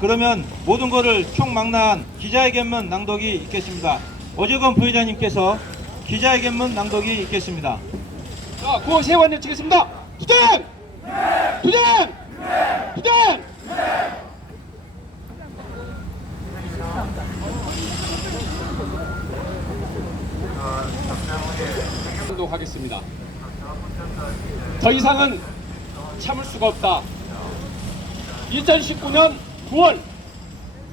그러면 모든 것을 총망라한 기자회견문 낭독이 있겠습니다. 오재건 부회장님께서 기자회견문 낭독이 있겠습니다. 자, 구호 세 번 외치겠습니다. 투쟁! 투쟁! 투쟁! 하겠습니다. 더 이상은 참을 수가 없다. 2019년 9월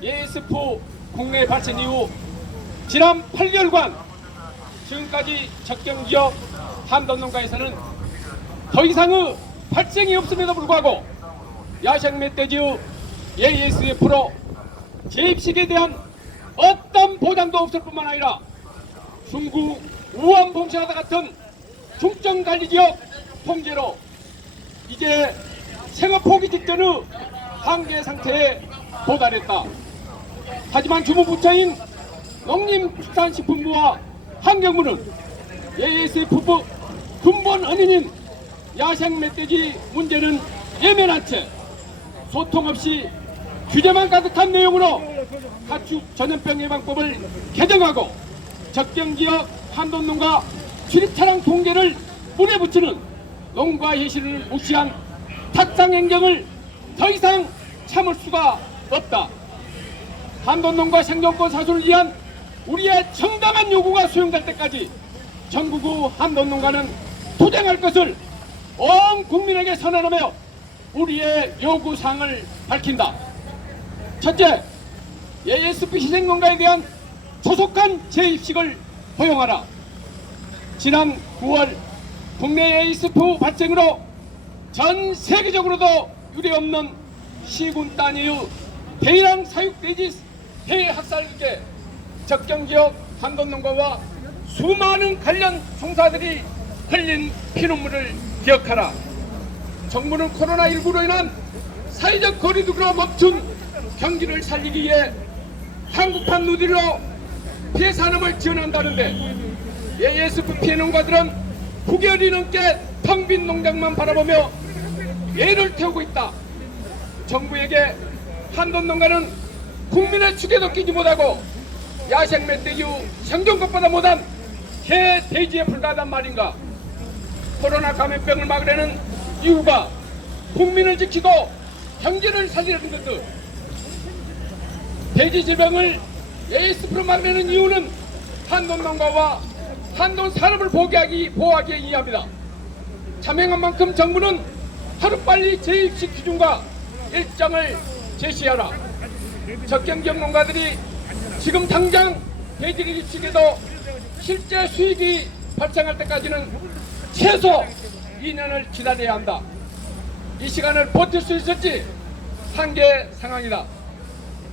AS4 국내 발생 이후 지난 8개월간 지금까지 적경지역 한돈농가에서는 더 이상의 발생이 없음에도 불구하고 야생 멧돼지의 ASF로 재입식에 대한 어떤 보장도 없을 뿐만 아니라 중구 우한 봉쇄하다 같은 중점관리지역 통제로 이제 생업 포기 직전의 한계 상태에 도달했다. 하지만 주무부처인 농림축산식품부와 환경부는 ASF 근본 원인인 야생 멧돼지 문제는 예면한 채 소통 없이 규제만 가득한 내용으로 가축 전염병 예방법을 개정하고 적경지역 한돈농가 출입차량 통제를 물에 붙이는 농가 해시를 무시한 탁상 행정을 더 이상 참을 수가 없다. 한돈농가 생존권 사수를 위한 우리의 정당한 요구가 수용될 때까지 전국의 한돈농가는 투쟁할 것을 온 국민에게 선언하며 우리의 요구사항을 밝힌다. 첫째, ASF 희생농가에 대한 조속한 재입식을 허용하라. 지난 9월 국내 ASF 발생으로 전 세계적으로도 유례없는 시군 단위의 대량 사육돼지 폐학살에 적경지역 한돈농가와 수많은 관련 종사들이 흘린 피눈물을 기억하라. 정부는 코로나19로 인한 사회적 거리두기로 멈춘 경기를 살리기 위해 한국판 누딜로 피해 산업을 지원한다는데 ASF 피해 농가들은 9개월이 넘게 텅 빈 농장만 바라보며 예를 태우고 있다. 정부에게 한돈농가는 국민의 축에도 끼지 못하고 야생 멧돼지 생존 것보다 못한 개, 돼지에 불과하단 말인가. 코로나 감염병을 막으려는 이유가 국민을 지키고 경제를 살리려는 것들. 돼지 질병을 ASF로 막으려는 이유는 한돈농가와 한돈 산업을 보호하기에 이해합니다. 자명한 만큼 정부는 하루빨리 재입식 기준과 일정을 제시하라. 적경지역 농가들이 지금 당장 돼지를 입식해도 실제 수익이 발생할 때까지는 최소 2년을 기다려야 한다. 이 시간을 버틸 수 있을지 한계 상황이다.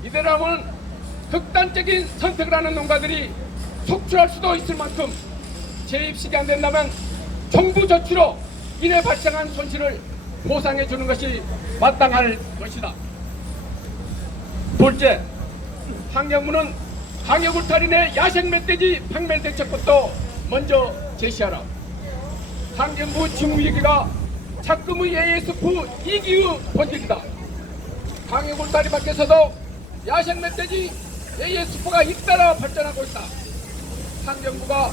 이대로라면 극단적인 선택을 하는 농가들이 속출할 수도 있을 만큼 재입식이 안 된다면 정부 조치로 이내 발생한 손실을 보상해 주는 것이 마땅할 것이다. 둘째, 환경부는 방역 울타리 내 야생 멧돼지 박멸 대책법도 먼저 제시하라. 환경부 직무위기가 작금의 ASF 2기의 본질이다. 방역 울타리 밖에서도 야생 멧돼지 ASF가 잇따라 발전하고 있다. 환경부가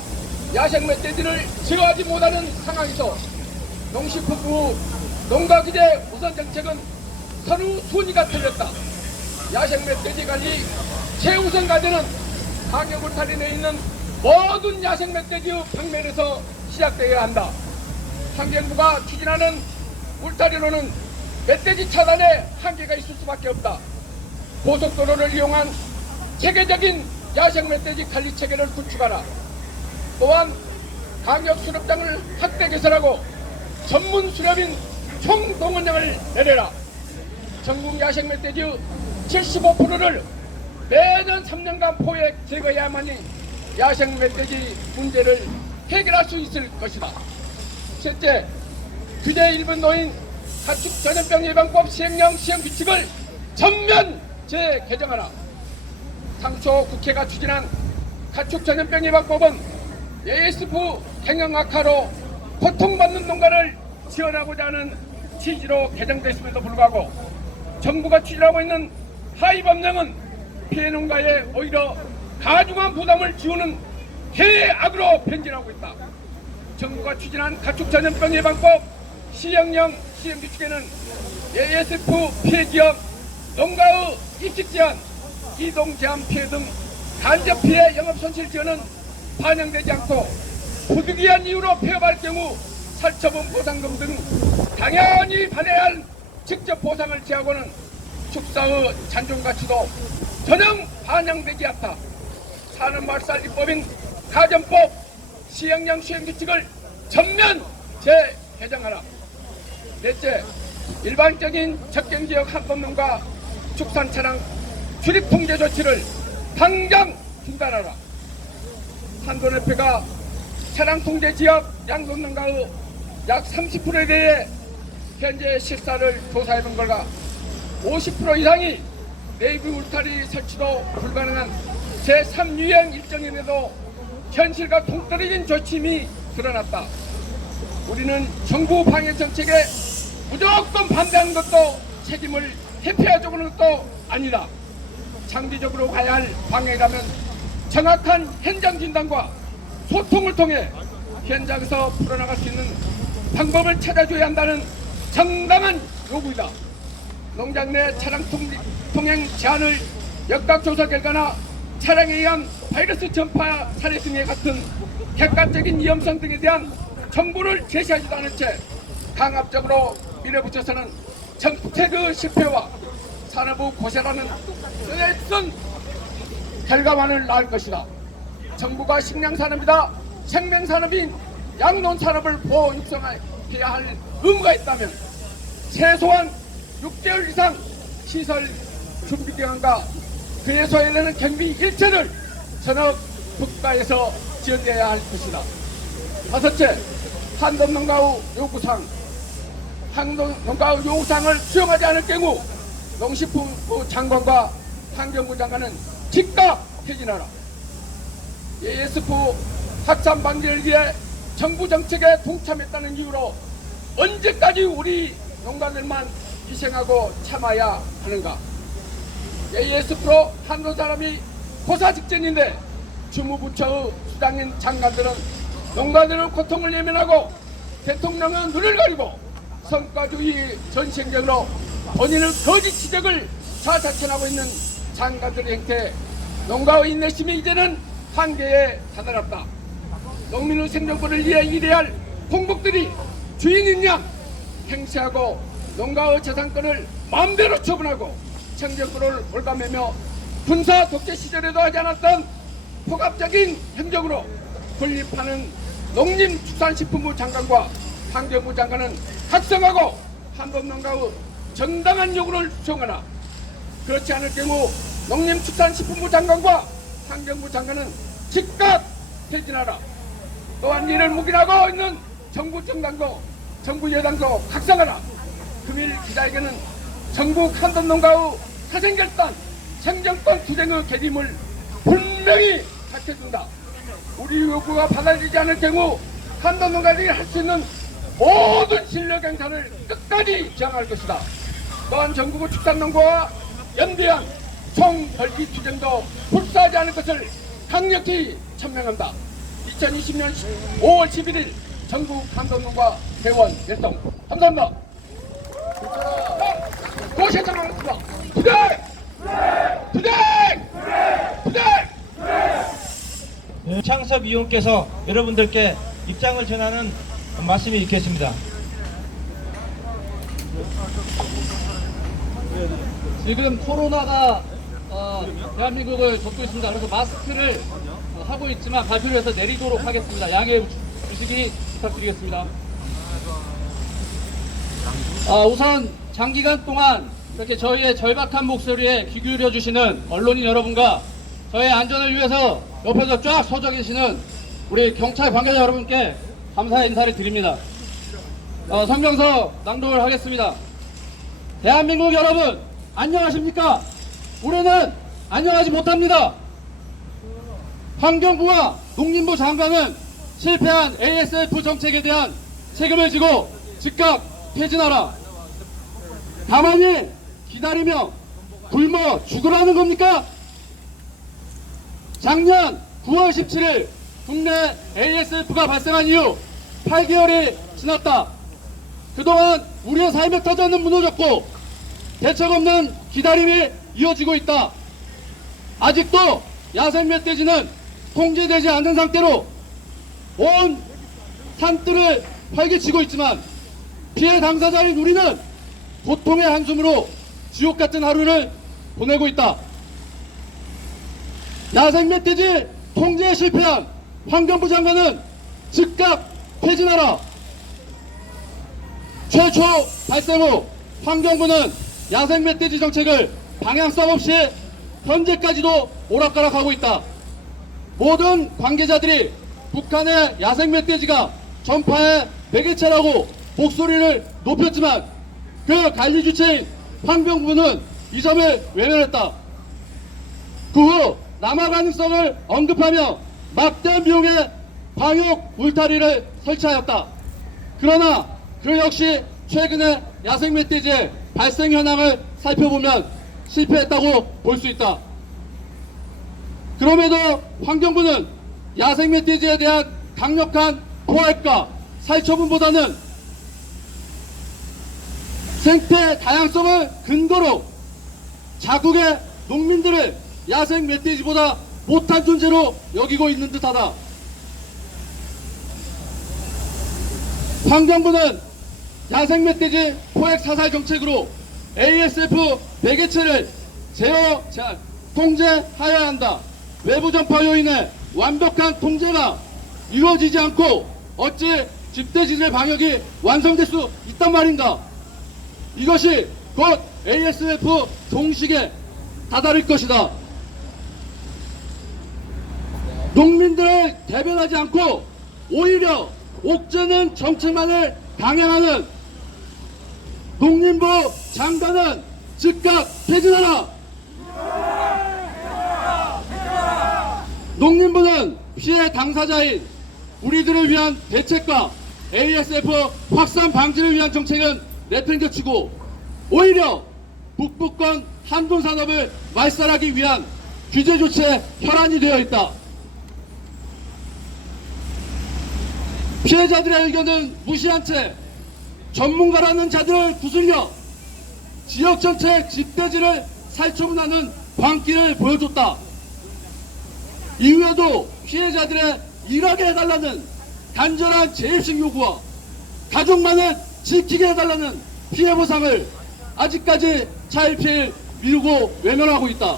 야생 멧돼지를 제어하지 못하는 상황에서 농식품부 농가규제 우선정책은 서로 순위가 틀렸다. 야생 멧돼지 관리 최우선 과제는 방역 울타리 내에 있는 모든 야생 멧돼지의 박멸에서 시작되어야 한다. 환경부가 추진하는 울타리로는 멧돼지 차단에 한계가 있을 수밖에 없다. 고속도로를 이용한 체계적인 야생 멧돼지 관리 체계를 구축하라. 또한 강력 수렵장을 확대 개설하고 전문 수렵인 총동원령을 내려라. 전국 야생 멧돼지 75%를 매년 3년간 포획 제거해야만이 야생 멧돼지 문제를 해결할 수 있을 것이다. 셋째, 규제 1번 노인 가축 전염병 예방법 시행령 시행 규칙을 전면 재개정하라. 당초 국회가 추진한 가축 전염병 예방법은 ASF 경영 악화로 고통받는 농가를 지원하고자 하는 취지로 개정됐음에도 불구하고 정부가 추진하고 있는 하위 법령은 피해농가에 오히려 가중한 부담을 지우는 대악으로 변질하고 있다. 정부가 추진한 가축전염병 예방법 시행령 시행규칙에는 ASF 피해기업, 농가의 입식 제한, 이동 제한 피해 등 간접 피해 영업 손실 지원은 반영되지 않고 부득이한 이유로 폐업할 경우 살처분 보상금 등 당연히 받아야 할 직접 보상을 제하고는 축사의 잔존 가치도 전혀 반영되지 않다. 산업말살입법인 가전법 시행령 시행규칙을 전면 재개정하라. 넷째, 일반적인 적경지역 한법농가 축산차량 출입통제 조치를 당장 중단하라. 한돈협회가 차량통제지역 양돈농가의 약 30%에 대해 현재 실사를 조사해본 결과 50% 이상이 내부 울타리 설치도 불가능한 제3유행 일정인에도 현실과 동떨어진 조짐이 드러났다. 우리는 정부 방역 정책에 무조건 반대하는 것도 책임을 회피하자는 것도 아니다. 장기적으로 가야 할 방역이라면 정확한 현장 진단과 소통을 통해 현장에서 풀어나갈 수 있는 방법을 찾아줘야 한다는 정당한 요구이다. 농장 내 차량 통행 제한을 역학조사 결과나 차량에 의한 바이러스 전파 사례 등의 같은 객관적인 위험성 등에 대한 정보를 제시하지도 않은 채 강압적으로 밀어붙여서는 정책의 실패와 산업의 고세라는 쓰레기쓴 결과만을 낳을 것이다. 정부가 식량산업이다 생명산업인 양농산업을 보호 육성해야 할 의무가 있다면 최소한 6개월 이상 시설 준비 기간과 그에 소해되는 경비 일체를 전업 국가에서 지원해야 할 것이다. 다섯째, 한돈농가의 요구사항. 한돈농가의 요구사항을 수용하지 않을 경우 농식품부 장관과 환경부 장관은 즉각 퇴진하라. ASF 확산 방지를 위해 정부 정책에 동참했다는 이유로 언제까지 우리 농가들만 희생하고 참아야 하는가? ASF로 한돈 사람이 고사 직전인데 주무부처의 수장인 장관들은 농가들의 고통을 예민하고 대통령의 눈을 가리고 성과주의 전시행적으로 본인의 거짓 지적을 자자천하고 있는 장관들의 행태에 농가의 인내심이 이제는 한계에 다다랐다. 농민의 생존권을 위해 일해야 할 공복들이 주인인 양 행세하고 농가의 재산권을 마음대로 처분하고 청정권을 올가매며 군사 독재 시절에도 하지 않았던 폭압적인 행적으로 군립하는 농림축산식품부 장관과 환경부 장관은 각성하고 한돈농가의 정당한 요구를 수용하라. 그렇지 않을 경우 농림축산식품부 장관과 환경부 장관은 즉각 퇴진하라. 또한 이를 묵인하고 있는 정부 정당도 정부 여당도 각성하라. 금일 기자에게는 전국 한돈농가의 사생결단 생존권 투쟁의 계림을 분명히 밝혀준다. 우리 요구가 받아들이지 않을 경우 한돈농가들이 할 수 있는 모든 실력 행사를 끝까지 저항할 것이다. 또한 전국의 축산농가와 연대한 총벌기 투쟁도 불사하지 않을 것을 강력히 천명한다. 2020년 5월 11일 전국 한돈농가 회원 결동 감사합니다. 고생하셨습니다. 투쟁! 투쟁! 투쟁! 창섭 위원께서 여러분들께 입장을 전하는 말씀이 있겠습니다. 지금 코로나가 대한민국을 덮고 있습니다. 그래서 마스크를 하고 있지만 발표를 해서 내리도록 하겠습니다. 양해해 주시기 부탁드리겠습니다. 우선 장기간 동안 이렇게 저희의 절박한 목소리에 귀 기울여 주시는 언론인 여러분과 저의 안전을 위해서 옆에서 쫙 서져 계시는 우리 경찰 관계자 여러분께 감사의 인사를 드립니다. 성명서 낭독을 하겠습니다. 대한민국 여러분 안녕하십니까? 우리는 안녕하지 못합니다. 환경부와 농림부 장관은 실패한 ASF 정책에 대한 책임을 지고 즉각 퇴진하라. 가만히 기다리며 굶어 죽으라는 겁니까? 작년 9월 17일 국내 ASF가 발생한 이후 8개월이 지났다. 그동안 우리의 삶의 터전은 무너졌고 대책 없는 기다림이 이어지고 있다. 아직도 야생 멧돼지는 통제되지 않은 상태로 온 산들을 활개치고 있지만 피해 당사자인 우리는 고통의 한숨으로 지옥 같은 하루를 보내고 있다. 야생 멧돼지 통제에 실패한 환경부 장관은 즉각 퇴진하라. 최초 발생 후 환경부는 야생 멧돼지 정책을 방향성 없이 현재까지도 오락가락하고 있다. 모든 관계자들이 북한의 야생 멧돼지가 전파의 매개체라고 목소리를 높였지만 그 관리 주체인 환경부는 이 점을 외면했다. 그 후 남하 가능성을 언급하며 막대한 비용의 방역 울타리를 설치하였다. 그러나 그 역시 최근의 야생 멧돼지의 발생 현황을 살펴보면 실패했다고 볼 수 있다. 그럼에도 환경부는 야생 멧돼지에 대한 강력한 포획과 살처분보다는 생태 다양성을 근거로 자국의 농민들을 야생 멧돼지보다 못한 존재로 여기고 있는 듯하다. 환경부는 야생 멧돼지 포획 사살 정책으로 ASF 매개체를 제어 통제하여야 한다. 외부 전파 요인의 완벽한 통제가 이루어지지 않고 어찌 집대지질 방역이 완성될 수 있단 말인가? 이것이 곧 ASF 종식에 다다를 것이다. 농민들을 대변하지 않고 오히려 옥죄는 정책만을 강행하는 농림부 장관은 즉각 퇴진하라. 농림부는 피해 당사자인 우리들을 위한 대책과 ASF 확산 방지를 위한 정책은 내팽개치고 오히려 북부권 한돈 산업을 말살하기 위한 규제 조치에 혈안이 되어 있다. 피해자들의 의견은 무시한 채 전문가라는 자들을 구슬려 지역정책 집대지를 살처분하는 광기를 보여줬다. 이후에도 피해자들의 일하게 해달라는 간절한 재입식 요구와 가족만을 지키게 해달라는 피해보상을 아직까지 차일피일 미루고 외면하고 있다.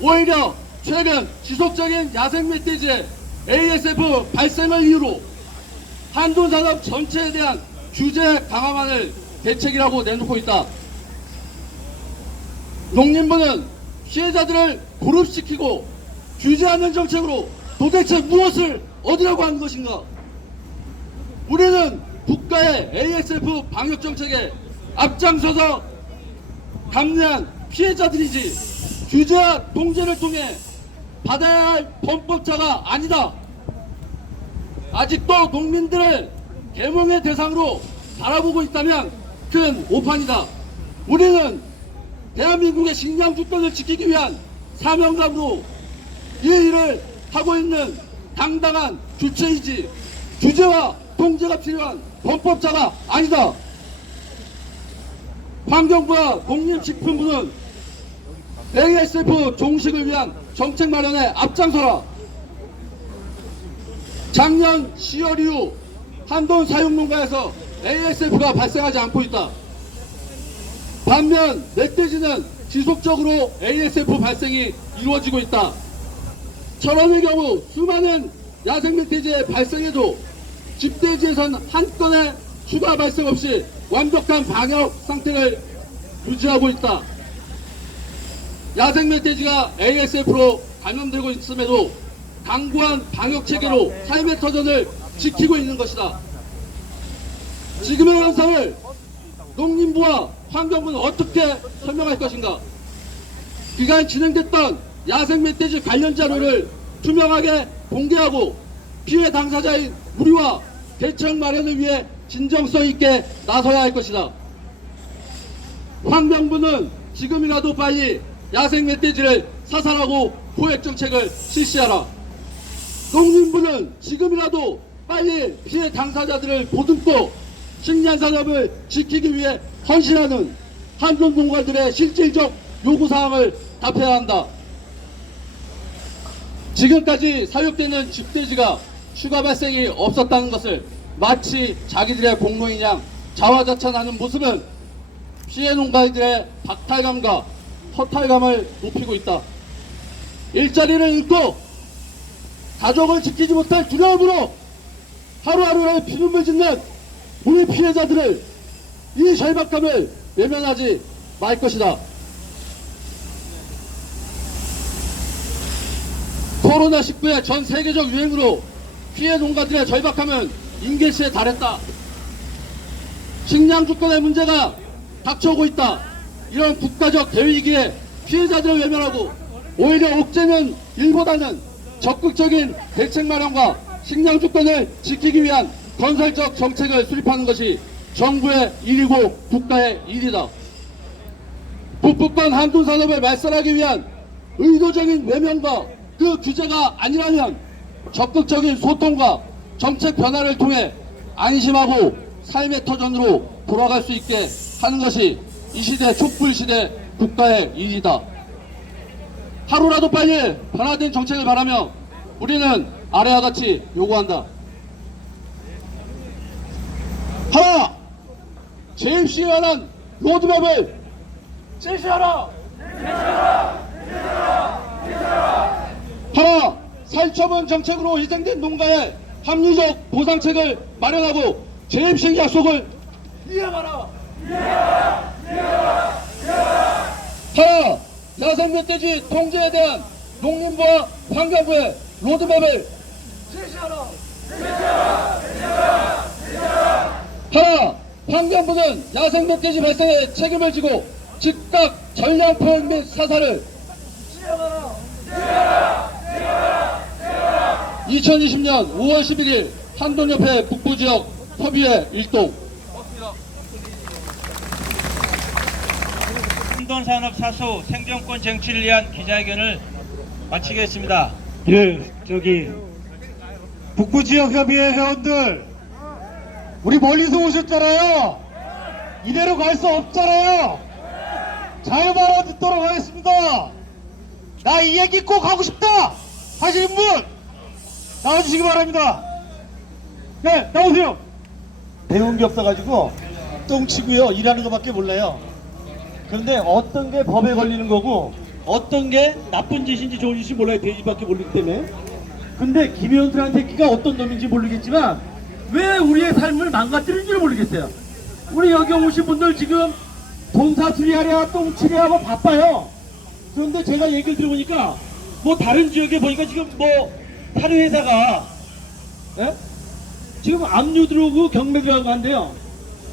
오히려 최근 지속적인 야생 멧돼지의 ASF 발생을 이유로 한돈산업 전체에 대한 규제 강화만을 대책이라고 내놓고 있다. 농림부는 피해자들을 고립시키고 규제하는 정책으로 도대체 무엇을 얻으려고 하는 것인가? 우리는 국가의 ASF 방역 정책에 앞장서서 감내한 피해자들이지 규제와 통제를 통해 받아야 할 범법자가 아니다. 아직도 농민들을 계몽의 대상으로 바라보고 있다면 큰 오판이다. 우리는 대한민국의 식량 주권을 지키기 위한 사명감으로 이 일을 하고 있는 당당한 주체이지 규제와 통제가 필요한 범법자가 아니다. 환경부와 농림식품부는 ASF 종식을 위한 정책 마련에 앞장서라. 작년 10월 이후 한돈 사육농가에서 ASF가 발생하지 않고 있다. 반면 멧돼지는 지속적으로 ASF 발생이 이루어지고 있다. 철원의 경우 수많은 야생 멧돼지의 발생에도 집돼지에선 한 건의 추가 발생 없이 완벽한 방역 상태를 유지하고 있다. 야생 멧돼지가 ASF로 감염되고 있음에도 강구한 방역 체계로 삶의 터전을 지키고 있는 것이다. 지금의 현상을 농림부와 환경부는 어떻게 설명할 것인가? 그간 진행됐던 야생 멧돼지 관련 자료를 투명하게 공개하고 피해 당사자인 우리와 대책 마련을 위해 진정성 있게 나서야 할 것이다. 환경부는 지금이라도 빨리 야생 멧돼지를 사살하고 포획 정책을 실시하라. 농림부는 지금이라도 빨리 피해 당사자들을 보듬고 식량 산업을 지키기 위해 헌신하는 한돈 농가들의 실질적 요구사항을 답해야 한다. 지금까지 사육되는 쥐돼지가 추가 발생이 없었다는 것을 마치 자기들의 공로인 양 자화자찬하는 모습은 피해 농가들의 박탈감과 허탈감을 높이고 있다. 일자리를 잃고 가족을 지키지 못할 두려움으로 하루하루를 피눈물 짓는 우리 피해자들을 이 절박감을 외면하지 말 것이다. 코로나19의 전 세계적 유행으로 피해 농가들의 절박함은 임계시에 달했다. 식량 주권의 문제가 닥쳐오고 있다. 이런 국가적 대위기에 피해자들을 외면하고 오히려 옥죄는 일보다는 적극적인 대책 마련과 식량 주권을 지키기 위한 건설적 정책을 수립하는 것이 정부의 일이고 국가의 일이다. 북부권 한돈 산업을 말살하기 위한 의도적인 외면과 그 규제가 아니라면 적극적인 소통과 정책 변화를 통해 안심하고 삶의 터전으로 돌아갈 수 있게 하는 것이 이 시대 촛불시대 국가의 일이다. 하루라도 빨리 변화된 정책을 바라며 우리는 아래와 같이 요구한다. 하나, 재입시에 관한 로드맵을 제시하라. 하나, 살처분 정책으로 희생된 농가의 합리적 보상책을 마련하고 재입시 약속을 이행하라. 하나, 야생 멧돼지 통제에 대한 농림부와 환경부의 로드맵을 제시하라. 하나, 환경부는 야생 멧돼지 발생에 책임을 지고 즉각 전량 포획 및 사살을 2020년 5월 11일 한돈협회 북부지역 협의회 일동. 한돈산업 사수 생존권 쟁취를 위한 기자회견을 마치겠습니다. 예, 북부지역협의회 회원들, 우리 멀리서 오셨잖아요. 이대로 갈 수 없잖아요. 잘 말아 듣도록 하겠습니다. 나 이 얘기 꼭 하고 싶다 하시는 분 나와주시기 바랍니다. 네, 나오세요. 배운 게 없어가지고 똥치고요, 일하는 것밖에 몰라요. 그런데 어떤 게 법에 걸리는 거고 어떤 게 나쁜 짓인지 좋은 짓인지 몰라요. 돼지밖에 모르기 때문에. 근데 김현수라는 새끼가 어떤 놈인지 모르겠지만 왜 우리의 삶을 망가뜨리는지 모르겠어요. 우리 여기 오신 분들 지금 본사 수리하랴 똥치랴하고 바빠요. 그런데 제가 얘기를 들어보니까 뭐 다른 지역에 보니까 지금 뭐 사료 회사가 지금 압류 들어오고 경매 들어가고 한대요.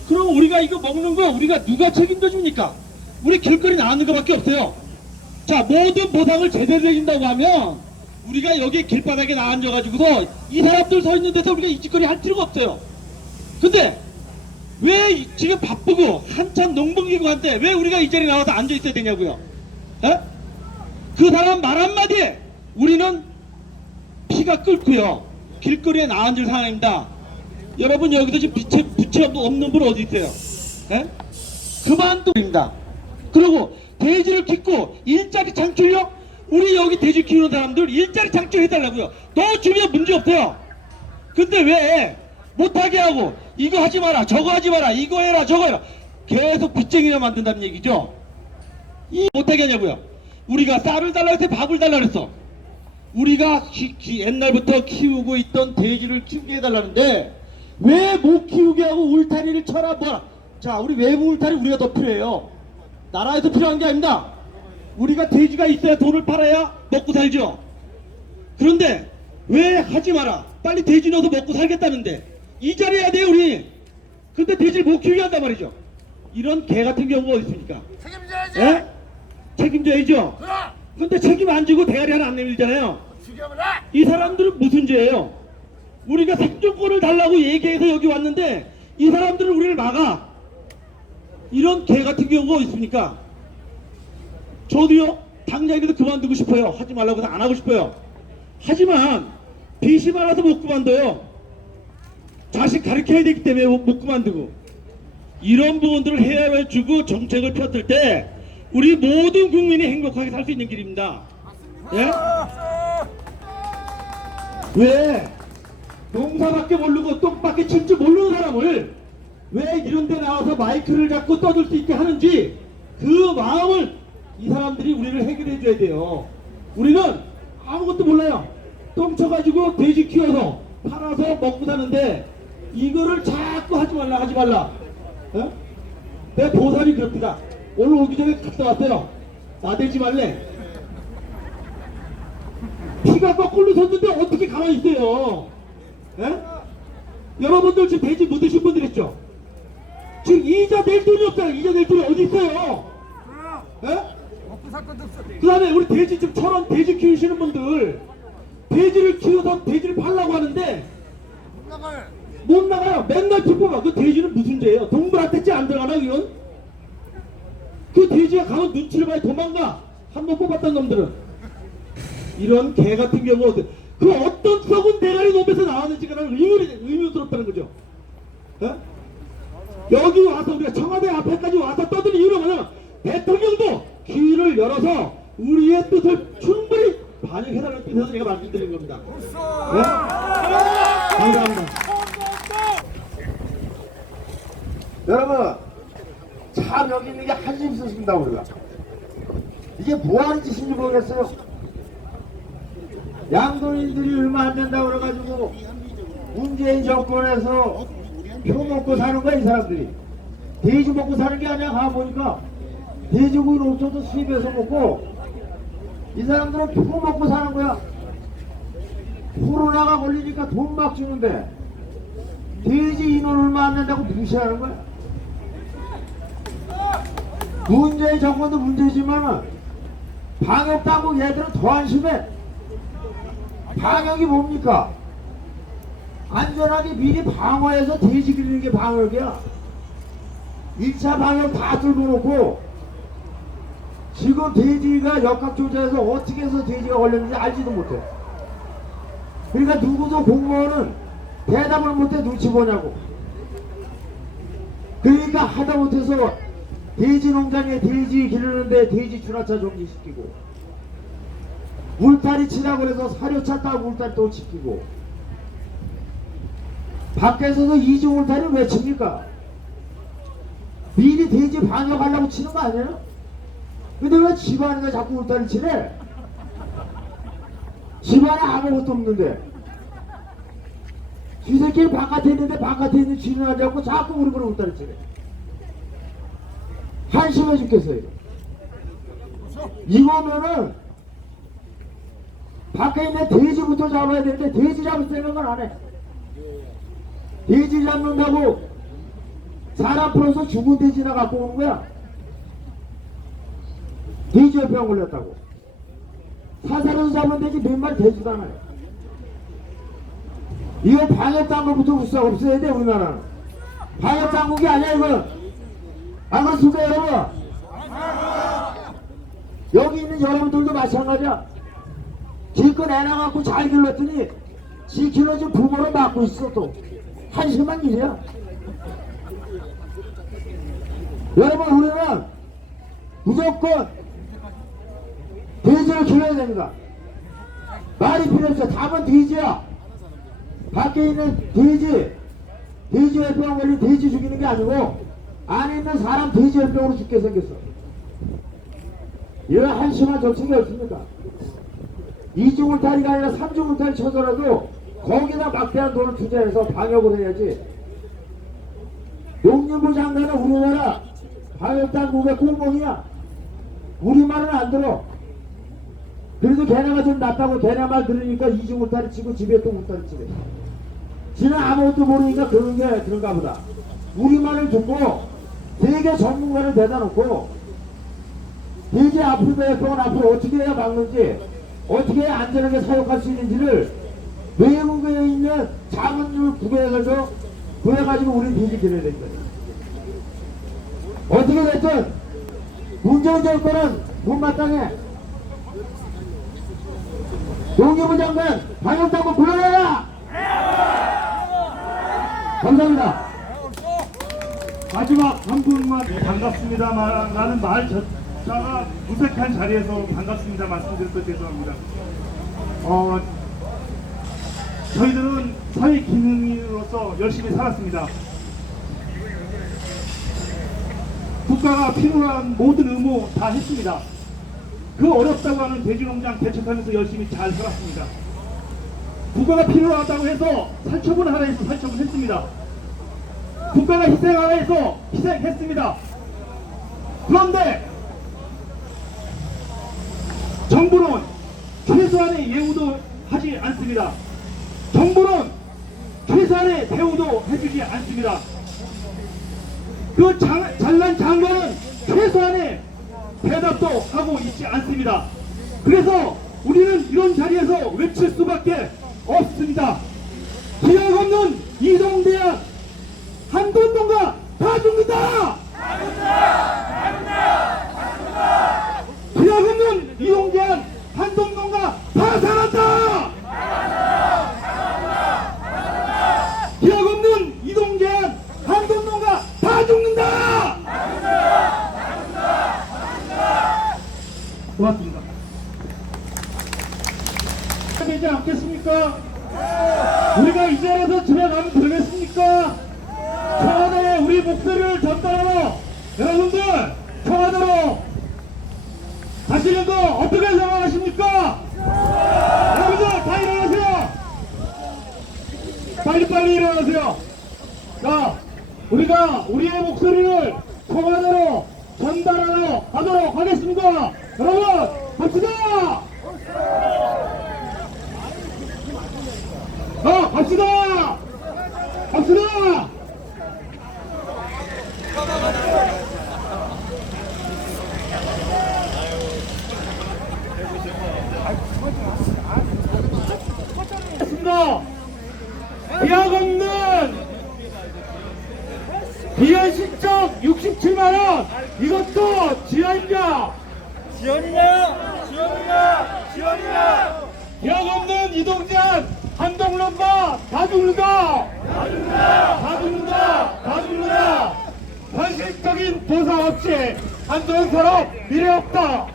그럼 우리가 이거 먹는 거 우리가 누가 책임져 줍니까? 우리 길거리 나가는 것밖에 없어요. 자, 모든 보상을 제대로 해준다고 하면 우리가 여기 길바닥에 나앉아가지고서 이 사람들 서 있는 데서 우리가 이 짓거리 할 필요가 없어요. 근데 왜 지금 바쁘고 한참 농번기구한테 왜 우리가 이 자리에 나와서 앉아 있어야 되냐고요. 그 사람 말 한마디에 우리는 피가 끓고요. 길거리에 나앉을 상황입니다. 여러분 여기서 지금 부채 없는 분 어디 있어요? 그만둡니다. 그리고 돼지를 키고 일자리 창출요? 우리 여기 돼지 키우는 사람들 일자리 창출해달라고요. 너 주면 문제 없어요. 근데 왜 못하게 하고 이거 하지 마라 저거 하지 마라 이거 해라 저거 해라 계속 빚쟁이를 만든다는 얘기죠. 이 못하게 하냐고요. 우리가 쌀을 달라 했을 때 밥을 달라 그랬어. 우리가 옛날부터 키우고 있던 돼지를 키우게 해달라는데 왜 못 키우게 하고 울타리를 쳐라 뭐라. 자, 우리 외부 울타리 우리가 더 필요해요. 나라에서 필요한 게 아닙니다. 우리가 돼지가 있어야 돈을 팔아야 먹고 살죠. 그런데 왜 하지 마라 빨리 돼지 넣어서 먹고 살겠다는데 이 자리에 해야 돼요 우리. 근데 돼지를 못 키우게 한단 말이죠. 이런 개 같은 경우가 어디 있습니까? 책임져야지. 예? 책임져야죠. 근데 책임 안 지고 대가리 하나 안 내밀잖아요. 죽여버라. 이 사람들은 무슨 죄예요? 우리가 생존권을 달라고 얘기해서 여기 왔는데 이 사람들은 우리를 막아. 이런 개 같은 경우가 어디 있습니까? 저도요 당장이라도 그만두고 싶어요. 하지 말라고 해서 안 하고 싶어요. 하지만 빚이 많아서 못 그만둬요. 자식 가르쳐야 되기 때문에 못 그만두고. 이런 부분들을 해결해주고 정책을 펴들 때 우리 모든 국민이 행복하게 살 수 있는 길입니다. 예? 왜 농사밖에 모르고 똥밖에 칠 줄 모르는 사람을 왜 이런 데 나와서 마이크를 잡고 떠들 수 있게 하는지 그 마음을 이 사람들이 우리를 해결해 줘야 돼요. 우리는 아무것도 몰라요. 똥 쳐가지고 돼지 키워서 팔아서 먹고 사는데 이거를 자꾸 하지 말라. 어? 내 보살이 그럽니다. 오늘 오기 전에 갔다 왔어요. 나대지 말래. 피가 거꾸로 섰는데 어떻게 가만히 있어요? 예? 여러분들 지금 돼지 못 드신 분들 있죠? 지금 이자 낼 돈이 없어요. 이자 낼 돈이 어디 있어요? 예? 그 다음에 우리 돼지 좀 저런 돼지 키우시는 분들 돼지를 키워서 돼지를 팔라고 하는데 못 나가요. 맨날 뒷부분. 그 돼지는 무슨 죄예요? 동물한테 안 들어가나 이건? 그 돼지가 가면 눈치를 봐야 도망가. 한 번 뽑았던 놈들은. 이런 개 같은 경우 그 어떤 썩은 대가리 놈에서 나왔는지가 나는 의문스럽다는 거죠. 어? 여기 와서 우리가 청와대 앞에까지 와서 떠드는 이유는 뭐냐면 대통령도 귀를 열어서 우리의 뜻을 충분히 반영해달라는 뜻에서 제가 말씀드리는 겁니다. 네? 감사합니다. 여러분 참 여기 있는 게 한심 쓰신다 우리가. 이게 뭐하는 짓인지 모르겠어요. 양도인들이 얼마 안 된다고 그래가지고 문재인 정권에서 표 먹고 사는 거야 이 사람들이. 돼지 먹고 사는 게 아니야. 가보니까 돼지고기는 없어도 수입해서 먹고 이 사람들은 표 먹고 사는 거야. 코로나가 걸리니까 돈 막 주는데 돼지 인원 얼마 안 된다고 무시하는 거야. 문재인 정권도 문제지만 방역 당국 얘들은 더 안심해. 방역이 뭡니까? 안전하게 미리 방어해서 돼지 기르는 게 방역이야. 1차 방역 다 뚫고 놓고 지금 돼지가 역학조사해서 어떻게 해서 돼지가 걸렸는지 알지도 못해. 그러니까 누구도 공무원은 대답을 못해 눈치 보냐고. 그러니까 하다 못해서 돼지 농장에 돼지 기르는데 돼지 주라차 정지시키고 울타리 치라고 해서 사료차 따고 울타리 또 지키고 밖에서도 이중 울타리 왜 칩니까? 미리 돼지 방역하려고 치는 거 아니에요? 근데 왜 집안에 자꾸 울타리 치래? 집안에 아무것도 없는데 쥐새끼는 바깥에 있는데 바깥에 있는 쥐는 하지 않고 자꾸 우리 보러 울타리 치래. 한심해 죽겠어요. 이거면은 밖에 있는 돼지부터 잡아야 되는데 돼지 잡을 생각은 안 해. 돼지 잡는다고 사람 풀어서 죽은 돼지나 갖고 오는 거야. 돼지에 병 걸렸다고. 사살에서 잡은 돼지 몇 마리 돼지도 않아요. 이거 방역당국부터 없어야 돼. 우리나라는 방역당국이 아니야 이거는. 안 그렇습니까 여러분? 여기 있는 여러분들도 마찬가지야. 지껏 애 낳아갖고 잘 길렀더니 지 길러진 부모를 맡고 있어. 또 한심한 일이야. 여러분 우리는 무조건 돼지를 길러야 됩니다. 말이 필요 없어. 답은 돼지야. 밖에 있는 돼지열병 걸린 돼지 죽이는 게 아니고 안에 있는 사람 돼지열병으로 죽게 생겼어. 이런 한심한 정책이 없습니까? 이중울타리가 아니라 삼중울타리 쳐서라도 거기다 막대한 돈을 투자해서 방역을 해야지. 농림부 장관은 우리나라 방역당국의 공무원이야. 우리 말은 안 들어. 그래도 걔네가 좀 낫다고 걔네 말 들으니까 이중울타리 치고 집에 또 울타리 치래. 지는 아무것도 모르니까 그런 게 그런가 보다. 우리 말을 듣고 되게 전문가를 대다 놓고 돼지 아프리카병은 앞으로 어떻게 해야 막는지 어떻게 해야 안전하게 사육할 수 있는지를 외국에 있는 자문을 구해서 구해가지고 우리 돼지 기르야 될 거예요. 어떻게 됐든 문재인 정권은 못마땅해. 농기부 장관 방역당국 불러내라. 감사합니다. 마지막 한 분만 반갑습니다만 라는 말 자체가 무색한 자리에서 반갑습니다 말씀드릴 것 죄송합니다. 저희들은 사회 기능인으로서 열심히 살았습니다. 국가가 필요한 모든 의무 다 했습니다. 그 어렵다고 하는 돼지농장 개척하면서 열심히 잘 살았습니다. 국가가 필요하다고 해서 살처분 하라 해서 살처분 했습니다. 국가가 희생하라 해서 희생했습니다. 그런데 정부는 최소한의 예우도 하지 않습니다. 정부는 최소한의 대우도 해주지 않습니다. 그 잘난 장관은 최소한의 대답도 하고 있지 않습니다. 그래서 우리는 이런 자리에서 외칠 수밖에 없습니다. 기약 없는 이동대학 한돈동가 다 죽는다! 기약 없는 이동대학 한돈동가 다 살았다! 기약 없는 이동대학 한돈동가 다 죽는다! 고맙습니다. 되지 않겠습니까? 우리가 이 자리에서 집에 가면 되겠습니까? 청와대에 우리 목소리를 전달하러 여러분들 청와대로 가시는 거 어떻게 생각하십니까? 여러분들 다 일어나세요. 빨리빨리 일어나세요. 자, 우리가 우리의 목소리를 청와대로 전달하러 가도록 하겠습니다. 여러분 갑시다. 갑시다. 갑시다. 기약 없는 비현실적 67만원 이것도 지원이냐? 기약 없는 이동전 한동론과 다 죽는다! 현실적인 보상 없이 한동 산업 미래 없다!